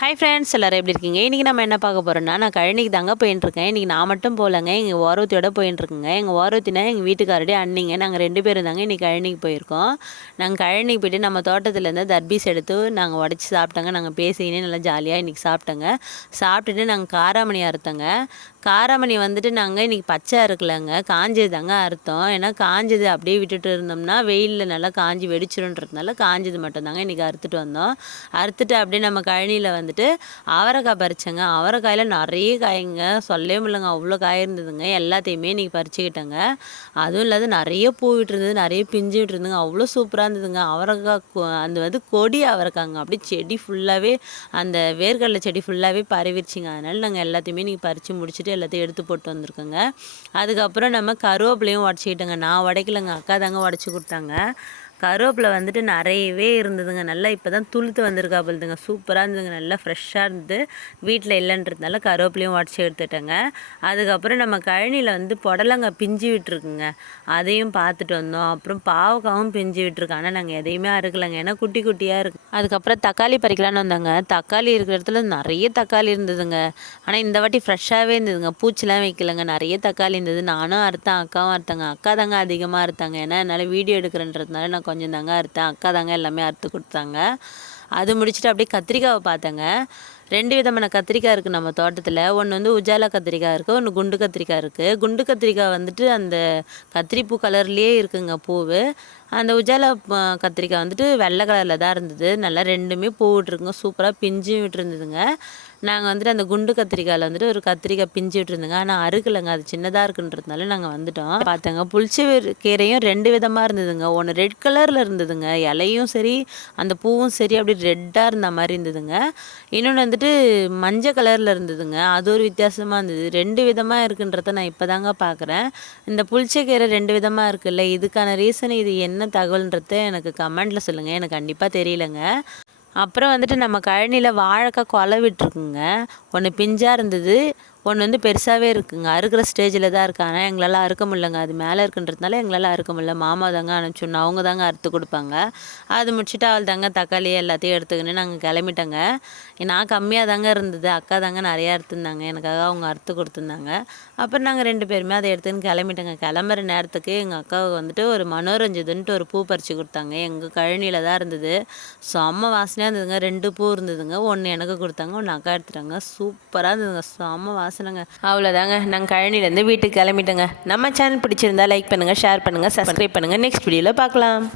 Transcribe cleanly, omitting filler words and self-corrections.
Hi friends, எல்லோரும் எப்படி இருக்கீங்க? இன்றைக்கி நம்ம என்ன பார்க்க போகிறோன்னா, நான் கழனிக்கு தாங்க போயின்ட்டுருக்கேன். இன்றைக்கி நான் மட்டும் போகலங்க, எங்கள் ஓரவத்தியோட போயின்ட்டுருக்குங்க. எங்கள் ஓரவத்தினா எங்கள் வீட்டுக்காரடி அண்ணிங்க. நாங்கள் 2 பேரும் தாங்க இன்றைக்கி கழனிக்கு போயிருக்கோம். நாங்கள் கழனிக்கு போய்ட்டு நம்ம தோட்டத்துலேருந்து தர்பீஸ் எடுத்து நாங்கள் உடச்சி சாப்பிட்டோங்க. நாங்கள் பேசிக்கினே நல்லா ஜாலியாக இன்றைக்கி சாப்பிட்டோங்க. சாப்பிட்டுட்டு நாங்கள் காராமணி அறுத்தோங்க. காராமணி வந்துட்டு நாங்கள் இன்றைக்கி பச்சை அறுக்கலைங்க, காஞ்சது தாங்க அறுத்தோம். ஏன்னா காஞ்சது அப்படியே விட்டுட்டு இருந்தோம்னா வெயிலில் நல்லா காஞ்சி வெடிச்சிருன்றதுனால காஞ்சது மட்டும்தாங்க இன்றைக்கி அறுத்துட்டு வந்தோம். அறுத்துட்டு அப்படியே நம்ம கழனியில் வந்துட்டு அவரைக்காய் பறிச்சேங்க. அவரைக்காயில் நிறைய காய்ங்க, சொல்லவே முடியலங்க, அவ்வளோ காய் இருந்ததுங்க. எல்லாத்தையுமே இன்றைக்கி பறிச்சுக்கிட்டேங்க. அதுவும் இல்லாத நிறைய பூ விட்டுருந்தது, நிறைய பிஞ்சு விட்டுருந்துங்க. அவ்வளோ சூப்பராக இருந்ததுங்க. அவரைக்காய் அந்த வந்து கொடி அவரைக்காங்க, அப்படியே செடி ஃபுல்லாகவே அந்த வேர்க்கடலை செடி ஃபுல்லாகவே பரவிடுச்சிங்க. அதனால் நாங்கள் எல்லாத்தையுமே இன்றைக்கி பறித்து முடிச்சுட்டு எல்லாத்தையும் எடுத்து போட்டு வந்திருக்கோங்க. அதுக்கப்புறம் நம்ம கருவேப்பிலையும் உடச்சிக்கிட்டோங்க. நான் உடைக்கலைங்க, அக்கா தாங்க உடச்சி கொடுத்தாங்க. கருவேப்பிலை வந்துட்டு நிறையவே இருந்ததுங்க. நல்லா இப்போ தான் துளுத்து வந்திருக்கா போலுதுங்க. சூப்பராக இருந்ததுங்க, நல்லா ஃப்ரெஷ்ஷாக இருந்தது. வீட்டில் இல்லைன்றதுனால கருவேப்பிலையும் உடச்சி எடுத்துட்டேங்க. அதுக்கப்புறம் நம்ம கழனியில் வந்து புடலங்காய் பிஞ்சு விட்டுருக்குங்க, அதையும் பார்த்துட்டு வந்தோம். அப்புறம் பாவக்காவும் பிஞ்சு விட்டுருக்கு. ஆனால் நாங்கள் எதையுமே அறுக்கலைங்க, ஏன்னா குட்டி குட்டியாக இருக்குது. அதுக்கப்புறம் தக்காளி பறிக்கலான்னு வந்தாங்க. தக்காளி இருக்கிற இடத்துல நிறைய தக்காளி இருந்ததுங்க. ஆனால் இந்த வாட்டி ஃப்ரெஷ்ஷாகவே இருந்ததுங்க, பூச்சிலாம் வைக்கலைங்க. நிறைய தக்காளி இருந்தது. நானும் அறுத்தேன், அக்காவும் அறுத்தாங்க. அக்கா தாங்க அதிகமாக அறுத்தாங்க, ஏன்னா என்னால் வீடியோ எடுக்கிறன்றதுனால நான் கொஞ்சம் தாங்க அறுத்தேன். அக்கா தாங்க எல்லாமே அறுத்து கொடுத்தாங்க. அது முடிச்சுட்டு அப்படியே கத்திரிக்காவை பார்த்தேங்க. 2 விதமான கத்திரிக்காய் இருக்குது நம்ம தோட்டத்தில். ஒன்று வந்து உஜாலா கத்திரிக்காய் இருக்குது, ஒன்று குண்டு கத்திரிக்காய் இருக்குது. குண்டு கத்திரிக்காய் வந்துட்டு அந்த கத்திரிப்பூ கலர்லேயே இருக்குங்க பூவு. அந்த உஜாலா கத்திரிக்காய் வந்துட்டு வெள்ளை கலரில் தான் இருந்தது. நல்லா 2மே பூ விட்டுருக்குங்க, சூப்பராக பிஞ்சும் விட்டுருந்ததுங்க. நாங்கள் வந்துட்டு அந்த குண்டு கத்திரிக்காயில் வந்துட்டு ஒரு கத்திரிக்காய் பிஞ்சு விட்டுருந்துங்க. ஆனால் அறுக்கலைங்க, அது சின்னதாக இருக்குன்றதுனால நாங்கள் வந்துட்டோம். பார்த்தோங்க, புளிச்ச கீரையும் 2 விதமாக இருந்ததுங்க. ஒன்று ரெட் கலரில் இருந்ததுங்க, இலையும் சரி அந்த பூவும் சரி அப்படி ரெட்டாக இருந்த மாதிரி இருந்ததுங்க. இன்னொன்று வந்துட்டு மஞ்சள் கலரில் இருந்ததுங்க, அது ஒரு வித்தியாசமாக இருந்தது. 2 விதமாக இருக்குன்றத நான் இப்போ தாங்க பார்க்குறேன். இந்த புளிச்ச கீரை 2 விதமாக இருக்குல்ல, இதுக்கான ரீசன் இது என்ன தகவல்ன்றத எனக்கு கமெண்ட்டில் சொல்லுங்கள், எனக்கு கண்டிப்பாக தெரியலங்க. அப்புறம் வந்துட்டு நம்ம கழனியில் வாழைக்காய் கொலை விட்டுருக்குங்க. ஒன்று பிஞ்சாக இருந்தது, ஒன்று வந்து பெருசாகவே இருக்குங்க. அறுக்கிற ஸ்டேஜில் தான் இருக்கு. ஆனால் எங்களால் அறுக்க முடியலங்க, அது மேலே இருக்குன்றதுனால எங்களால் அறுக்க முடியல. மாமா தாங்க அனுப்பிச்சுடணும், அவங்க தாங்க அறுத்து கொடுப்பாங்க. அது முடிச்சுட்டு அவள் தாங்க தக்காளி எல்லாத்தையும் எடுத்துக்கின்னு நாங்கள் கிளம்பிட்டோங்க. நான் கம்மியாக தாங்க இருந்தது, அக்கா தாங்க நிறையா அறுத்துருந்தாங்க, எனக்காக அவங்க அறுத்து கொடுத்துருந்தாங்க. அப்புறம் நாங்கள் 2 பேருமே அதை எடுத்துன்னு கிளம்பிட்டோங்க. கிளம்புற நேரத்துக்கு எங்கள் அக்காவுக்கு வந்துட்டு ஒரு மனோரஞ்சிதுன்ட்டு ஒரு பூ பறித்து கொடுத்தாங்க. எங்கள் கழனியில் தான் இருந்தது, செம்ம வாசனையாக இருந்ததுங்க. 2 பூ இருந்ததுங்க, ஒன்று எனக்கு கொடுத்தாங்க, ஒன்று அக்கா எடுத்துட்டாங்க. சூப்பராக இருந்ததுங்க, செம்ம வாசனைங்க. அவ்வளோதாங்க, நாங்கள் கழனிலேருந்து வீட்டுக்கு கிளம்பிட்டோங்க. நம்ம சேனல் பிடிச்சிருந்தா லைக் பண்ணுங்கள், ஷேர் பண்ணுங்கள், சப்ஸ்கிரைப் பண்ணுங்கள். நெக்ஸ்ட் வீடியோவில் பார்க்கலாம்.